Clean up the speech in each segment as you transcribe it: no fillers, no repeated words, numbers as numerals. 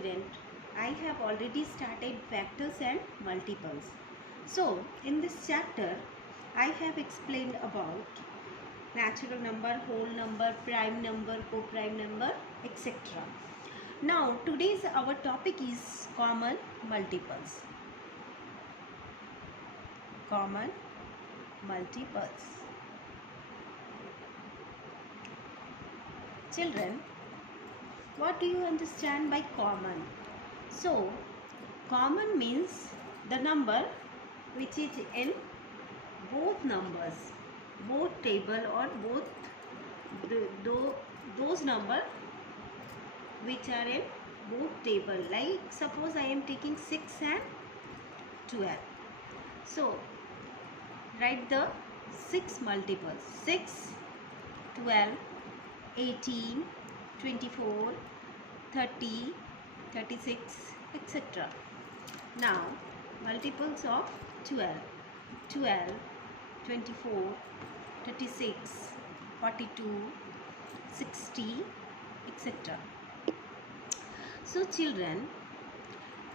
student, I have already started factors and multiples. So in this chapter I have explained about natural number, whole number, prime number, co-prime number, etc. Now today's our topic is common multiples. Common multiples. Children, what do you understand by common? So, common means the number which is in both numbers, both table or those number which are in both table. Like suppose I am taking 6 and 12. So, write the 6 multiples. 6, 12, 18, 24, 30, 36, etc. Now multiples of 12, 12, 24, 36, 42, 60, etc. So children,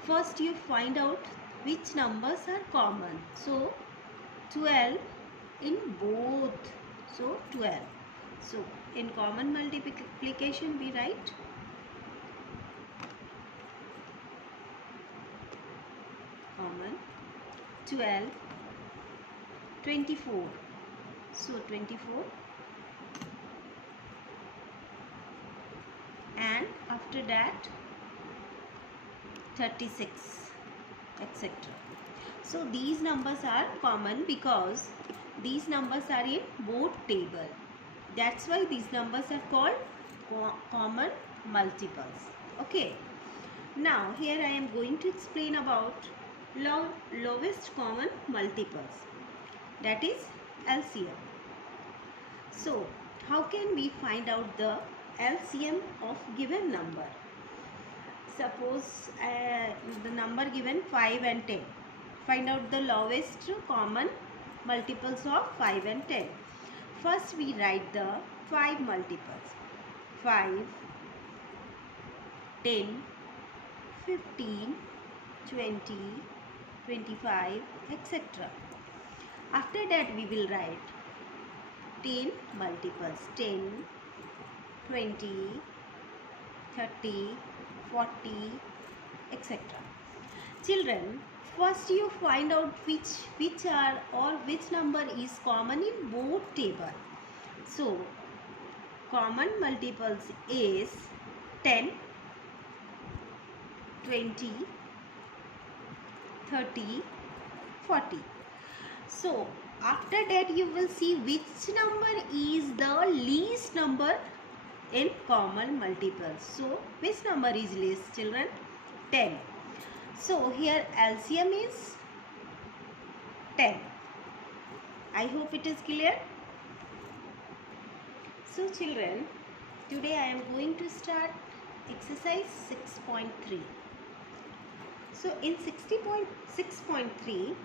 first you find out which numbers are common. So 12 in both. So 12. So in common multiplication we write common 12, 24. So 24 and after that 36, etc. So these numbers are common because these numbers are in both table. That's why these numbers are called common multiples. Okay. Now here I am going to explain about lowest common multiples, that is LCM. So how can we find out the LCM of given number? Suppose the number given 5 and 10. Find out the lowest common multiples of 5 and 10. First we write the 5 multiples. 5, 10, 15, 20, 25, etc. After that we will write 10 multiples. 10, 20, 30, 40, etc. Children, first you find out which number is common in both table. So common multiples is 10, 20, 30, 40. So after that you will see which number is the least number in common multiples. So which number is least, children? 10. So here LCM is 10. I hope it is clear. So children, today I am going to start exercise 6.3. So in 60.6.3,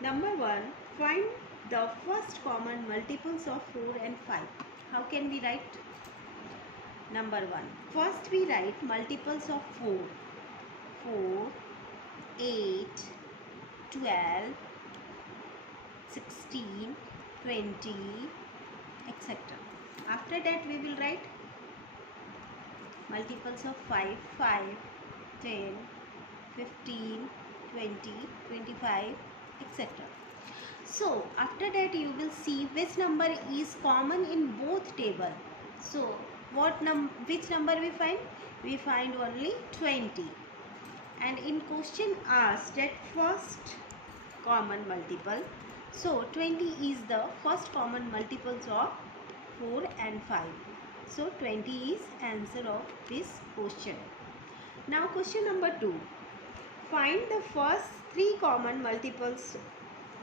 number 1, find the first common multiples of 4 and 5. How can we write? Number 1. First we write multiples of 4. 4, 8, 12, 16, 20, etc. After that we will write multiples of 5, 5, 10, 15, 20, 25, etc. So after that you will see which number is common in both table. So which number we find? We find only 20. And in question asked that first common multiple. So 20 is the first common multiples of 4 and 5. So 20 is answer of this question. Now question number 2. Find the first 3 common multiples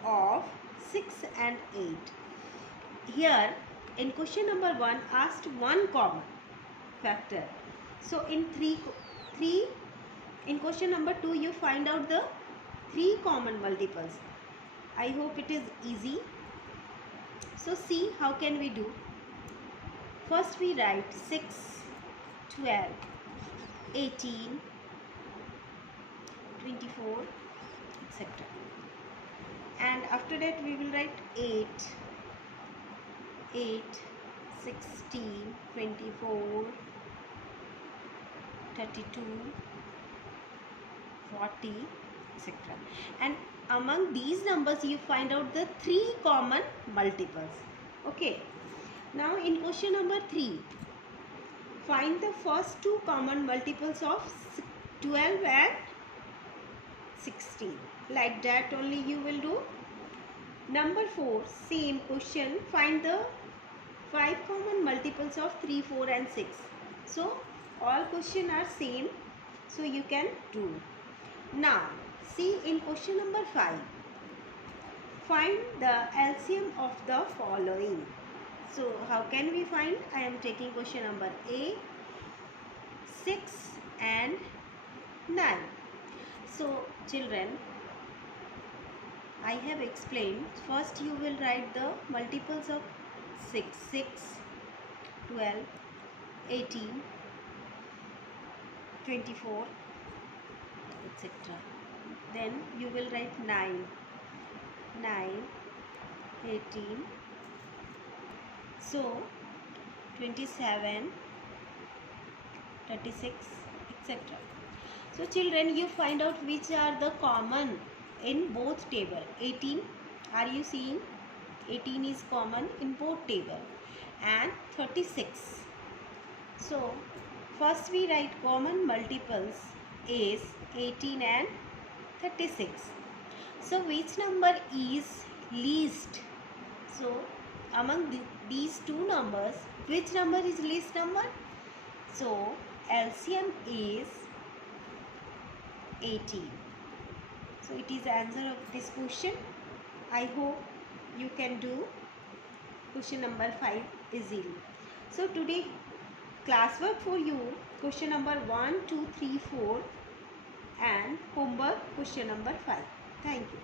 of 6 and 8. Here in question number 1 asked one common factor. So in in question number 2 you find out the 3 common multiples. I hope it is easy. So see how can we do. First we write 6, 12, 18, 24, etc. And after that we will write 8, 16, 24, 32, 40, etc. And among these numbers you find out the 3 common multiples. Okay. Now in question number 3, find the first 2 common multiples of 12 and 16. Like that only you will do. Number 4, same question, find the 5 common multiples of 3, 4 and 6. So all question are same, so you can do. Now see in question number 5, find the LCM of the following. So how can we find? I am taking question number A, 6 and 9. So children, I have explained. First you will write the multiples of 6, 12, 18, 24, etc. Then you will write 9, 18, so 27, 36, etc. So children, you find out which are the common in both table. 18, are you seeing? 18 is common in both table, and 36. So first we write common multiples is 18 and 36. So which number is least? So among these two numbers, which number is least number? So LCM is 18. So it is the answer of this question. I hope you can do question number 5 easily. So today classwork for you, question number 1, 2, 3, 4 and homework question number 5. Thank you.